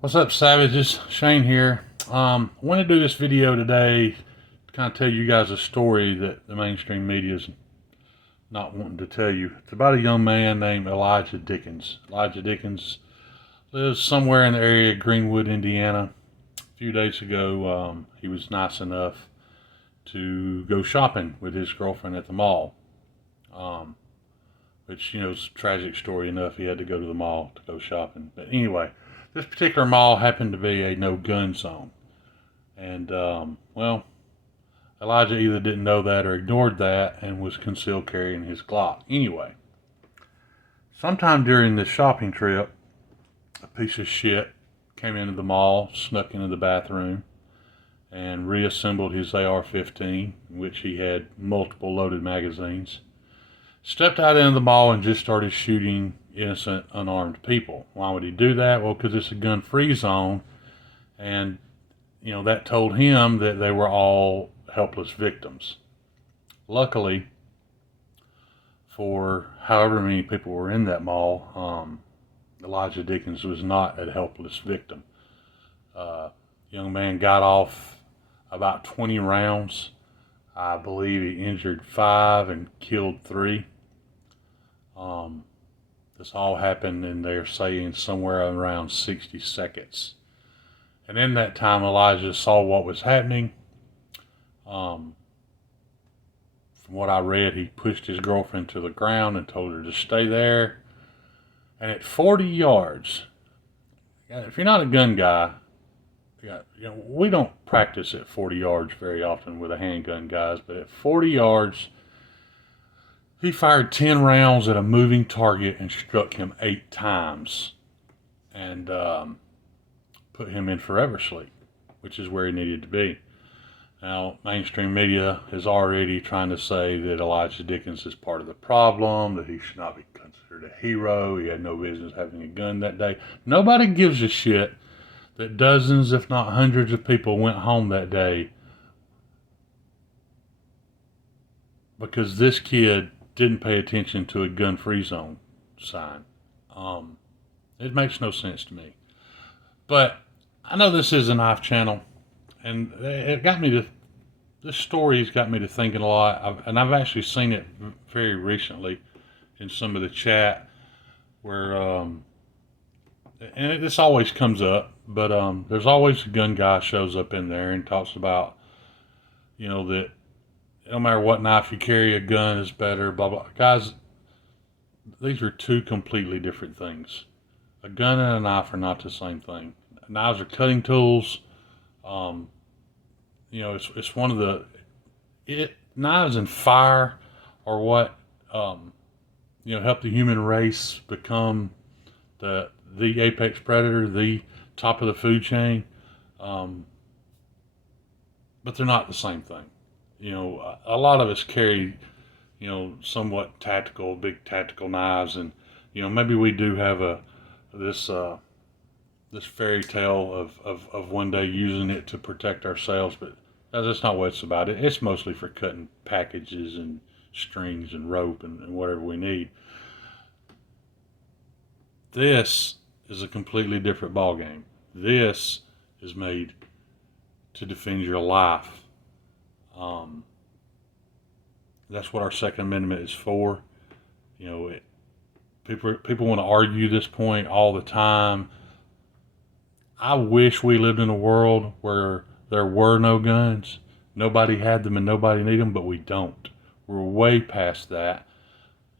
What's up, savages? Shane here. I want to do this video today to kind of tell you guys a story that the mainstream media is not wanting to tell you. It's about a young man named Elijah Dickens. Elijah Dickens lives somewhere in the area of Greenwood, Indiana. A few days ago, he was nice enough to go shopping with his girlfriend at the mall. Um, which, is a tragic story enough. He had to go to the mall to go shopping. But anyway, this particular mall happened to be a no-gun zone. And, Elijah either didn't know that or ignored that and was concealed carrying his Glock. Anyway, sometime during this shopping trip, a piece of shit came into the mall, snuck into the bathroom, and reassembled his AR-15, in which he had multiple loaded magazines. Stepped out into the mall and just started shooting innocent, unarmed people. Why would he do that? Well, because it's a gun-free zone, and that told him that they were all helpless victims. Luckily, for however many people were in that mall, Elijah Dickens was not a helpless victim. Young man got off about 20 rounds. I believe he injured 5 and killed 3. This all happened in, they're saying, somewhere around 60 seconds. And in that time, Elijah saw what was happening. From what I read, he pushed his girlfriend to the ground and told her to stay there. And at 40 yards, if you're not a gun guy, we don't practice at 40 yards very often with a handgun, guys, but at 40 yards, he fired 10 rounds at a moving target and struck him 8 times and put him in forever sleep, which is where he needed to be. Now, mainstream media is already trying to say that Elijah Dickens is part of the problem, that he should not be considered a hero, he had no business having a gun that day. Nobody gives a shit that dozens, if not hundreds of people went home that day because this kid didn't pay attention to a gun-free zone sign. It makes no sense to me. But I know this is a knife channel, and this story's got me to thinking a lot, and I've actually seen it very recently in some of the chat where, this always comes up, but there's always a gun guy shows up in there and talks about, that no matter what knife you carry, a gun is better, blah, blah. Guys, these are two completely different things. A gun and a knife are not the same thing. Knives are cutting tools. It's one of knives and fire are what, help the human race become the apex predator, the top of the food chain. But they're not the same thing. A lot of us carry, somewhat big tactical knives, and maybe we do have this fairy tale of one day using it to protect ourselves, but that's not what it's about. It's mostly for cutting packages and strings and rope and whatever we need. This is a completely different ballgame. This is made to defend your life. That's what our Second Amendment is for. People want to argue this point all the time. I wish we lived in a world where there were no guns. Nobody had them and nobody needed them, but we don't. We're way past that.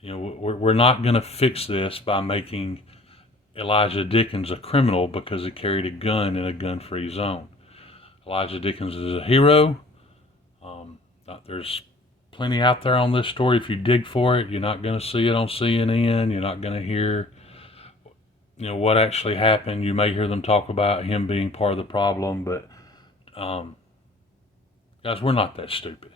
We're not going to fix this by making Elijah Dickens a criminal because he carried a gun in a gun-free zone. Elijah Dickens is a hero. There's plenty out there on this story. If you dig for it, you're not going to see it on CNN. You're not going to hear, what actually happened. You may hear them talk about him being part of the problem, but guys, we're not that stupid.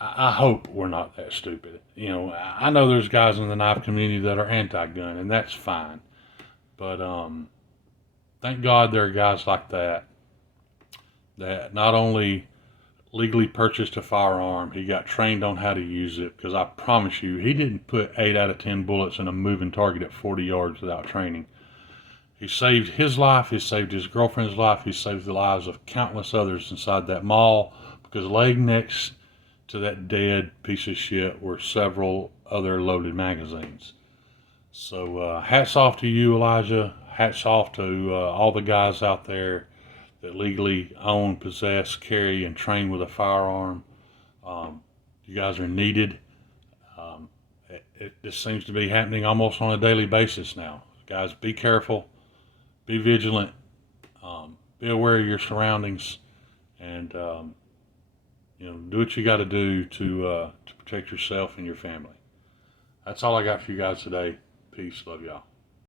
I hope we're not that stupid. I know there's guys in the knife community that are anti-gun, and that's fine. But thank God there are guys like that not only legally purchased a firearm, he got trained on how to use it, because I promise you, he didn't put 8 out of 10 bullets in a moving target at 40 yards without training. He saved his life, he saved his girlfriend's life, he saved the lives of countless others inside that mall, because laying next to that dead piece of shit were several other loaded magazines. So hats off to you, Elijah. Hats off to all the guys out there that legally own, possess, carry, and train with a firearm. You guys are needed. This seems to be happening almost on a daily basis now. Guys, be careful, be vigilant, be aware of your surroundings, and do what you got to do to protect yourself and your family. That's all I got for you guys today. Peace. Love y'all.